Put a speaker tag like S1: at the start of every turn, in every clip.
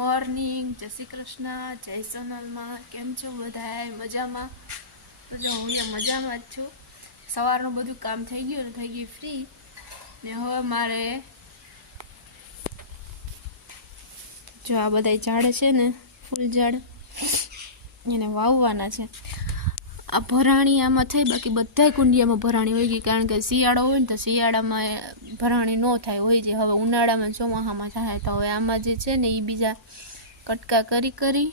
S1: Morning જય શ્રી કૃષ્ણ. જય સોનલમાં. કેમ છો બધા મજામાં? તો જો હું એ મજામાં જ છું. સવારનું બધું કામ થઈ ગયું ને થઈ ગયું ફ્રી ને હવે મારે જો આ બધા ઝાડ છે ને, ફૂલ ઝાડ, એને વાવવાના છે. આ ભરાણી આમાં થઈ બાકી બધાય કુંડિયામાં ભરાણી હોય ગઈ કારણ કે શિયાળો હોય ને તો શિયાળામાં ભરાણી ન થાય, હોય જે હવે ઉનાળામાં ચોમાસામાં થાય, તો હવે આમાં જે છે ને એ બીજા કટકા કરી કરી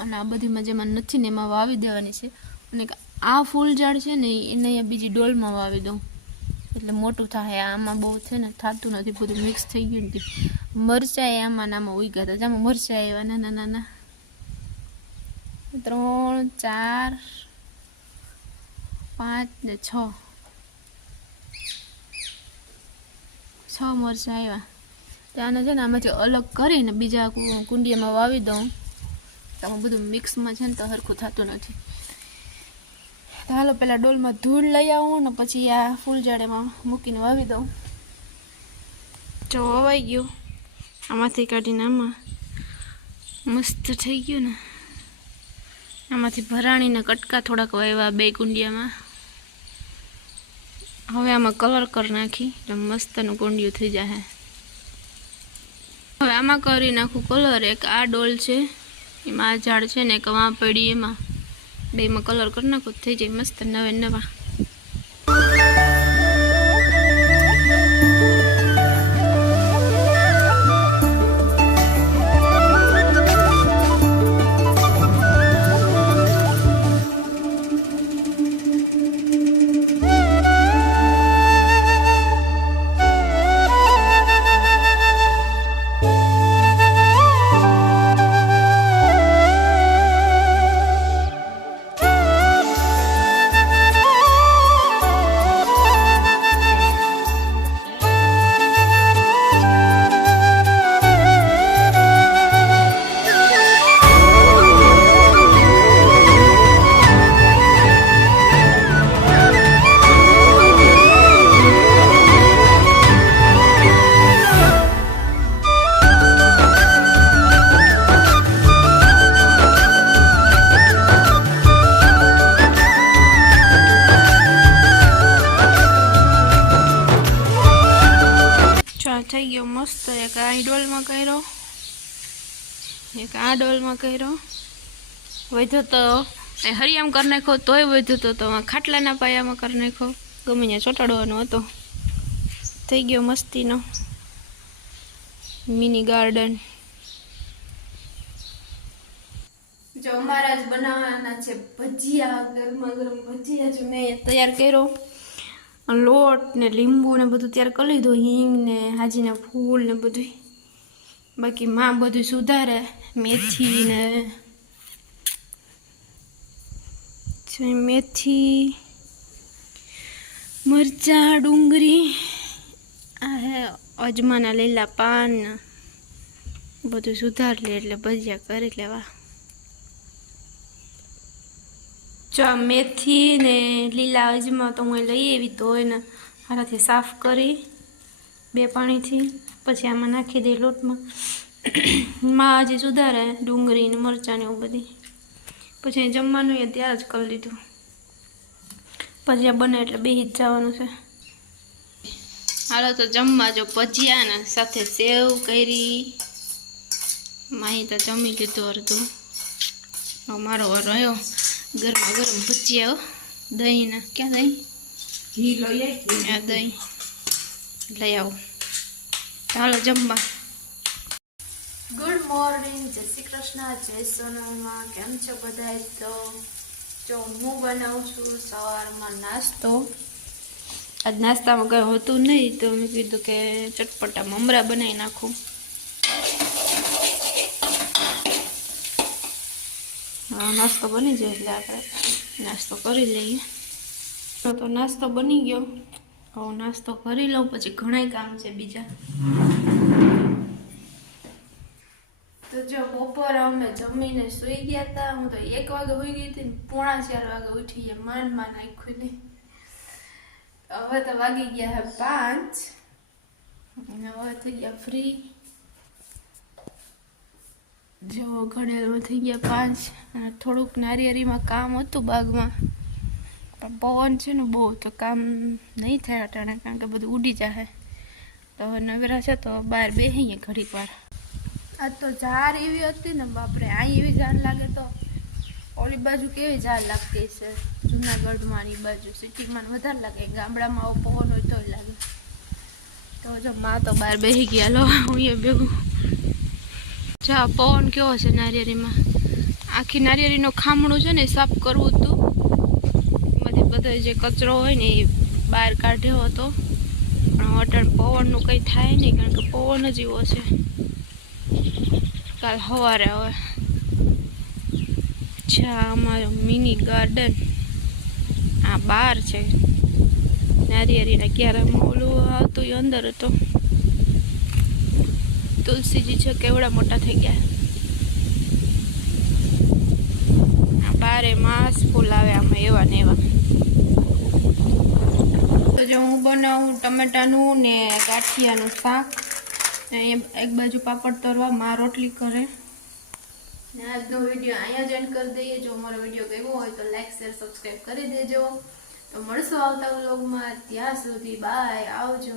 S1: અને આ બધીમાં જેમાં નથી ને એમાં વાવી દેવાની છે. અને આ ફૂલ ઝાડ છે ને એને બીજી ડોલમાં વાવી દઉં. એટલે મોટું થાય, આમાં બહુ છે ને, થતું નથી, બધું મિક્સ થઈ ગયું નથી મરચાં આમાં નામાં ઉગ્યા હતા. જેમાં મરચાં આવ્યા નાના નાના. ત્રણ, ચાર, પાંચ ને છ. છ મરચાં આવ્યા તો આને છે ને આમાંથી અલગ કરીને બીજા કુંડિયામાં વાવી દઉં. તો બધું મિક્સમાં છે ને તો સરખું થતું નથી. તો હાલો પહેલાં ડોલમાં ધૂળ લઈ આવું ને પછી આ ફૂલ ઝાડેમાં મૂકીને વાવી દઉં. જો વવાઈ ગયું. આમાંથી કાઢીને આમાં મસ્ત થઈ ગયું ને. આમાંથી ભરાણીના કટકા થોડાક વાવ્યા બે કુંડિયામાં. હવે આમાં કલર કરી નાખી એટલે મસ્તનું કુંડિયું થઈ જાય હવે આમાં કરી નાખું કલર, એક આ ડોલ છે, એમાં આ ઝાડ છે ને એક વાં પડી એમાં. બેમાં કલર કરી નાખું થઈ જાય મસ્ત નવે નવા. મસ્ત એક આ ડોલમાં કર્યો, એક આ ડોલમાં કર્યો. વધ્યો તો એ હરિયામ કરી નાખો તોય વધ્યો તો તો ખાટલાના પાયામાં કરી નાખો ગમે ત્યાં ચોંટાડવાનો હતો. થઈ ગયો મસ્તીનો. મિની ગાર્ડન જો અમારા જ બનાવવાના છે ભજીયા, ગરમા ગરમ ભજીયા જો મેં તૈયાર કર્યો. લોટ ને લીંબુ ને બધું ત્યારે કરી લીધું, હિંગ ને હાજીને ફૂલ ને બધું બાકી માં બધું સુધારે, મેથી ને મેથી, મરચાં, ડુંગળી, આ હે અજમાના લીલા પાન બધું સુધાર લે એટલે ભજીયા કરી લેવા. આ મેથી ને લીલા અજમા તો હું લઈ આવી તો એને હારાથી સાફ કરી બે પાણીથી પછી આમાં નાખી દઈ લોટમાં માં હજી સુધારે ડુંગળી ને મરચાં એવું બધી પછી જમવાનું એ ત્યારે જ કરી લીધું પછી આ બને એટલે બેહી જ જવાનું છે હાલો તો જમવા જો ભજીયા ને સાથે સેવ કરી માહી તો જમી લીધું અડધું મારો રહ્યો ગરમા ગરમ ભજીયા હો. દહીં ના ક્યાં દહીં?
S2: ઘી લઈ
S1: આ દહીં. લઈ આવો. ચાલો જમવા. ગુડ મોર્નિંગ જય શ્રી કૃષ્ણ જય સોનામાં. કેમ છો બધા તો જો હું બનાવું છું સવારમાં નાસ્તો. આજ નાસ્તામાં કંઈ હોતું નહીં તો મેં કીધું કે ચટપટા મમરા બનાવી નાખું. નાસ્તો બની જાય એટલે આપણે નાસ્તો કરી લઈએ. તો તો નાસ્તો બની ગયો. હવે નાસ્તો કરી લઉં, પછી ઘણાય કામ છે બીજા. તો જો બપોરે અમે જમીને સૂઈ ગયા હતા હું તો એક વાગે હોઈ ગઈ હતી પોણા ચાર વાગે ઉઠી ગયા માંડમાં નાખ્યું નહીં. હવે તો વાગી ગયા હે પાંચ. હવે થઈ ગયા ફ્રી. જેવો ઘડેલો થઈ ગયા પાંચ અને થોડુંક નારિયેરીમાં કામ હતું બાગમાં. પણ પવન છે ને બહુ, તો કામ નહીં થાય અટાણે, કારણ કે બધું ઉડી જાય તો નવેરા છે તો બહાર બેસીએ ઘડીક વાર. આ તો ઝાર એવી હતી ને, બાપરે, આ એવી ઝાર લાગે તો ઓલી બાજુ કેવી ઝાર લાગતી છે જુનાગઢમાં ની બાજુ, સિટીમાં વધારે લાગે, ગામડામાં આવો પવન હોય તોય લાગે. તો જો, માં તો બહાર બેસી ગયા, લો, હું એ ભેગું જા, પવન કેવો છે નારિયેરીમાં? આખી નારિયેરીનો ખામણું છે ને સાફ કરવું હતું. એમાંથી બધો જે કચરો હોય ને એ બહાર કાઢ્યો હતો. પણ અટણ પવનનું કંઈ થાય નહીં, કારણ કે પવન જ એવો છે. કાલ સવારે હવે. અચ્છા અમારું મિની ગાર્ડન આ બહાર છે. નારિયેરીના ક્યારે ઓલું હતું, એ અંદર હતો. તુલસીજી છે, કેવડા મોટા થઈ ગયા. બારે માસ ફૂલ આવે આમાં એવા ને એવા. તો જો હું બનાવું ટમેટાનું ને ગાંઠિયાનું શાક એક બાજુ પાપડ તરવા, માં રોટલી કરે. ને આજનો વીડિયો અહીંયા જ એન્ડ કરી દઈએ. જો અમારો વીડિયો ગમ્યો હોય તો લાઈક શેર સબસ્ક્રાઈબ કરી દેજો. તો મળશું આવતા વ્લોગમાં ત્યાં સુધી બાય આવજો.